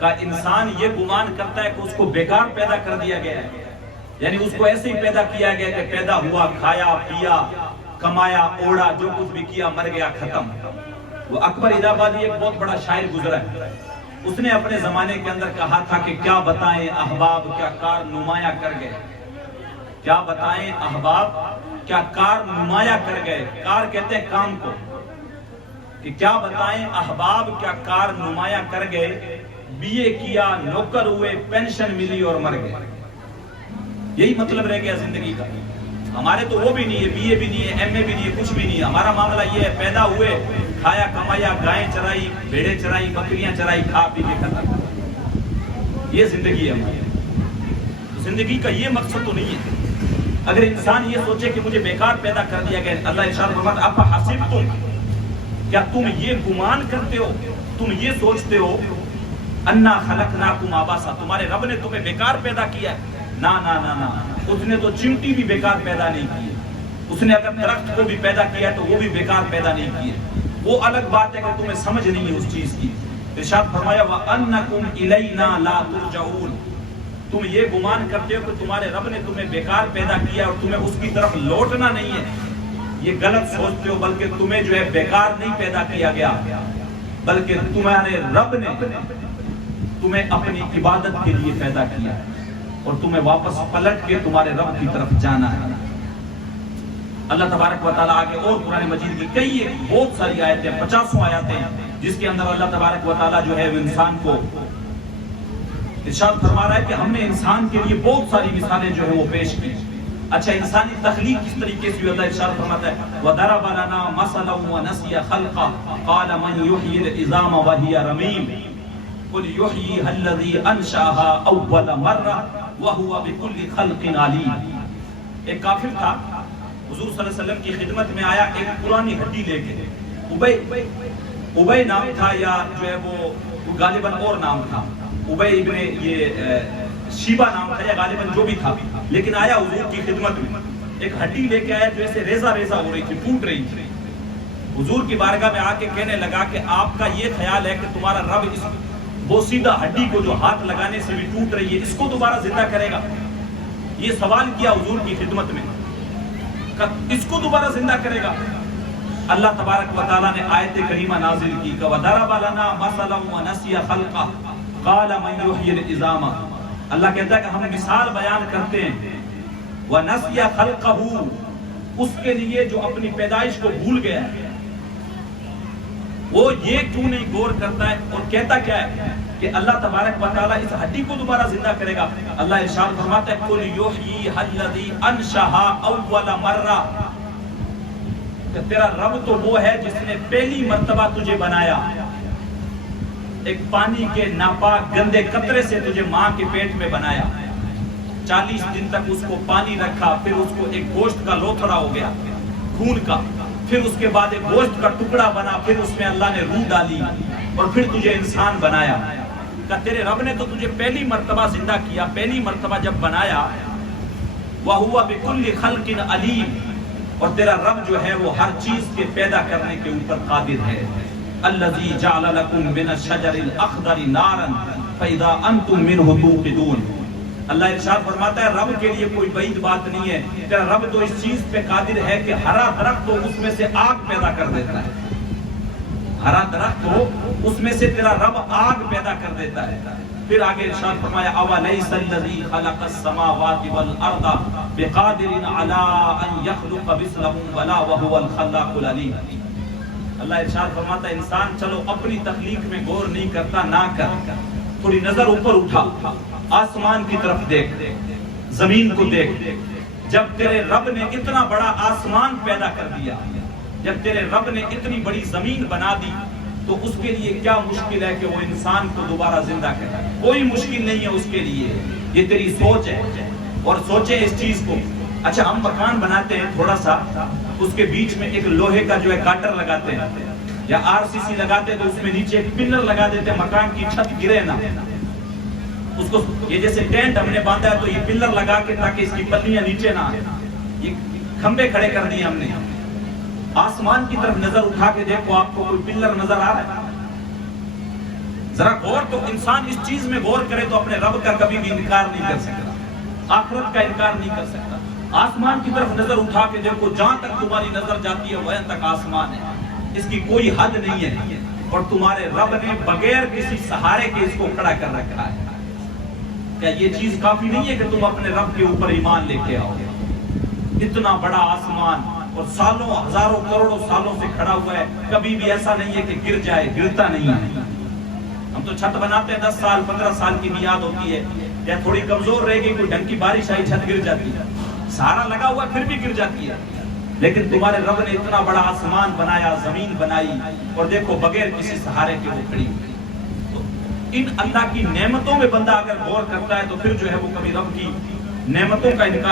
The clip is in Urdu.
کا انسان یہ گمان کرتا ہے کہ اس کو بیکار پیدا کر دیا گیا ہے، یعنی اس کو ایسے ہی پیدا کیا گیا کہ پیدا ہوا، کھایا پیا، کمایا اوڑا، جو کچھ بھی کیا، مر گیا، ختم۔ وہ اکبر الہ آبادی ایک بہت بڑا شاعر گزرا ہے، اس نے اپنے زمانے کے اندر کہا تھا کہ کیا بتائیں احباب کیا کار نمایاں کر گئے، کیا بتائیں احباب کیا کار نمایاں کر گئے، کار کہتے ہیں کام کو، کہ کیا بتائیں احباب کیا کار نمایاں کر گئے، بی اے کیا نوکر ہوئے پینشن ملی اور مر گئے۔ یہی مطلب رہ گیا زندگی کا۔ ہمارے تو وہ بھی نہیں ہے، بی اے بھی نہیں ہے، ایم اے بھی نہیں ہے، کچھ بھی نہیں ہے۔ ہمارا معاملہ یہ ہے، پیدا ہوئے، کھایا کمایا، گائیں چرائی، بھیڑیں چرائی، بکریاں چرائی، کھا پی کے ختم۔ یہ زندگی ہے ہماری۔ زندگی کا یہ مقصد تو نہیں ہے۔ اگر انسان یہ سوچے کہ مجھے بیکار پیدا کر دیا گیا، اللہ ارشاد فرماتا ہے افحسبتم، کیا تم یہ گمان کرتے ہو، تم یہ سوچتے ہو، انا خلقناکم عبثا، تمہارے رب نے تمہیں بیکار پیدا کیا ہے؟ نا نا نا نا، اس نے تو چمٹی بھی بیکار پیدا نہیں کی ہے۔ اس نے اگر درخت کو بھی پیدا کیا ہے تو وہ بھی بیکار پیدا نہیں کی ہے۔ وہ الگ بات ہے کہ تمہیں سمجھ نہیں ہے اس چیز کی۔ ارشاد فرمایا وَأَنَّكُمْ إِلَيْنَا لَا تُرْجَعُونَ، تم یہ گمان کرتے ہو کہ تمہارے رب نے تمہیں بیکار پیدا کیا اور تمہیں اس کی طرف لوٹنا نہیں ہے، یہ غلط سوچتے ہو۔ بلکہ تمہیں جو ہے بیکار نہیں پیدا کیا گیا، بلکہ تمہارے رب نے تمہیں اپنی عبادت کے لیے پیدا کیا اور تمہیں واپس پلٹ کے تمہارے رب کی طرف جانا ہے۔ اللہ تبارک و تعالیٰ آگے اور قرآن مجید کی کئی بہت ساری آیتیں، 50 آیتیں، جس کے اندر اللہ تبارک و تعالیٰ جو ہے وہ انسان کو ارشاد فرما رہا ہے کہ ہم نے انسان کے لیے بہت ساری مثالیں جو ہے وہ پیش کی۔ اچھا انسانی تخلیق کس طریقے سے اللہ ارشاد فرماتا ہے وَضَرَبَ لَنَا مَثَلًا وَنَسِيَ خَلْقَهُ قَالَ مَنْ يُحْيِي الْعِظَامَ وَهِيَ رَمِيمٌ قُلْ يُحْيِيهَا الَّذِي أَنشَأَهَا أَوَّلَ مَرَّةٍ وَهُوَ بِكُلِّ خَلْقٍ عَلِيمٌ۔ ایک کافر تھا، حضور صلی اللہ علیہ وسلم کی خدمت میں آیا ایک پرانی ہڈی لے کے، ابی نام تھا، یا جو ہے وہ غالباً اور نام تھا، ابی ابن یہ شیبہ نام تھا، یا غالباً جو بھی تھا، لیکن آیا حضور کی خدمت میں، ایک ہڈی لے کے آیا جو ایسے ریزہ ریزہ ہو رہی تھی، ٹوٹ رہی تھی۔ حضور کی بارگاہ میں آ کے کہنے لگا کہ آپ کا یہ خیال ہے کہ تمہارا رب اس بوسیدہ ہڈی کو جو ہاتھ لگانے سے بھی ٹوٹ رہی ہے، اس کو دوبارہ زندہ کرے گا؟ یہ سوال کیا حضور کی خدمت میں، اس کو دوبارہ زندہ کرے گا؟ اللہ تبارک و تعالیٰ نے آیت کریمہ نازل کی کہ وَضَرَبَ لَنَا مَثَلًا وَنَسِيَ خَلْقَهُ قَالَ مَنْ يُحْيِي الْعِظَامَ، اللہ کہتا ہے کہ ہم مثال بیان کرتے ہیں وَنَسِيَ خَلْقَهُ، اس کے لیے جو اپنی پیدائش کو بھول گیا ہے، وہ یہ کیوں نہیں غور کرتا ہے اور کہتا کیا ہے کہ اللہ تبارک و تعالیٰ اس ہڈی کو دوبارہ زندہ کرے گا؟ اللہ ارشاد فرماتا ہے قُلْ يُحْيِيهَا الَّذِي أَنشَأَهَا أَوَّلَ مَرَّةٍ، کہ تیرا رب تو وہ ہے جس نے پہلی مرتبہ تجھے بنایا، ایک پانی کے ناپاک گندے قطرے سے تجھے ماں کے پیٹ میں بنایا، 40 دن تک اس کو پانی رکھا، پھر اس کو ایک گوشت کا لوتھڑا ہو گیا خون کا، پھر اس کے بعد ایک گوشت کا ٹکڑا بنا، پھر اس میں اللہ نے روح ڈالی اور پھر تجھے انسان بنایا۔ کہ تیرے رب نے تو تجھے پہلی مرتبہ زندہ کیا، پہلی مرتبہ جب بنایا، وَهُوَ بِكُلِّ خَلْقٍ عَلِيمٌ، اور تیرا رب جو ہے وہ ہر چیز کے پیدا کرنے کے اوپر قادر ہے۔ الَّذِي جَعَلَ لَكُم مِّنَ الشَّجَرِ الْأَخْضَرِ نَارًا فَإِذَا أَنْتُم مِّنْهُ تُوقِدُونَ۔ اللہ ارشاد فرماتا ہے رب کے لیے کوئی بعید بات نہیں ہے، تیرا رب تو اس چیز پہ قادر ہے کہ ہرا درخت ہو اس میں سے آگ پیدا کر دیتا ہے، ہرا درخت ہو اس میں سے تیرا رب آگ پیدا کر دیتا ہے۔ پھر آگے ارشاد فرمایا أَوَلَيْسَ الَّذِي خَلَقَ السَّمَاوَاتِ وَالْأَرْضَ بِقَادِرٍ عَلَىٰ أَن يَخْلُقَ مِثْلَهُم بَلَىٰ وَهُوَ الْخَلَّاقُ الْعَلِيمُ۔ اللہ ارشاد فرماتا ہے انسان چلو اپنی تخلیق میں غور نہیں کرتا، نہ کر، تھوڑی نظر اوپر اٹھا، آسمان کی طرف دیکھ، زمین کو دیکھ۔ جب تیرے رب نے اتنا بڑا آسمان پیدا کر دیا، جب تیرے رب نے اتنی بڑی زمین بنا دی، تو اس کے لیے کیا مشکل ہے کہ وہ انسان کو دوبارہ زندہ کرے؟ کوئی مشکل نہیں ہے اس کے لیے، یہ تیری سوچ ہے، اور سوچیں اس چیز کو۔ اچھا ہم مکان بناتے ہیں تھوڑا سا، اس کے بیچ میں ایک لوہے کا جو ہے کاٹر لگاتے ہیں یا RCC لگاتے ہیں، تو اس میں نیچے ایک پلر لگا دیتے ہیں، مکان کی چھت گرے نہ، اس کو یہ جیسے ٹینٹ ہم نے باندھا ہے تو یہ پلر لگا کے تاکہ اس کی پتلیاں نیچے نہ آئیں، یہ کھمبے کھڑے کر دیے ہم نے۔ آسمان کی طرف نظر اٹھا کے دیکھو، آپ کو کوئی پلر نظر آ رہا ہے؟ ذرا غور تو انسان اس چیز میں غور کرے تو اپنے رب کا کبھی بھی انکار نہیں کر سکتا، آخرت کا انکار نہیں کر سکتا۔ آسمان کی طرف نظر اٹھا کے دیکھو، جہاں تک تمہاری نظر جاتی ہے وہاں تک آسمان ہے، اس کی کوئی حد نہیں ہے، اور تمہارے رب نے بغیر کسی سہارے کے اس کو کھڑا کر رکھا ہے۔ کیا یہ چیز کافی نہیں ہے کہ تم اپنے رب کے اوپر ایمان لے کے آؤ؟ اتنا بڑا آسمان اور سالوں ہزاروں کروڑوں سالوں سے کھڑا ہوا ہے، کبھی بھی ایسا نہیں ہے کہ گر جائے، گرتا نہیں ہے۔ ہم تو چھت بناتے ہیں 10 سال 15 سال کی میعاد ہوتی ہے، یا تھوڑی کمزور رہے گی، کوئی ڈھنگ کی بارش آئی چھت گر جاتی ہے، سہارا لگا ہوا پھر بھی گر جاتی ہے۔ لیکن تمہارے رب نے اتنا بڑا آسمان بنایا، زمین بنائی، اور دیکھو بغیر کسی سہارے کے وہ کھڑی ہوئی۔ تو ان اللہ کی نعمتوں میں بندہ اگر غور کرتا ہے تو پھر جو ہے وہ کبھی رب کی نعمتوں کا انکار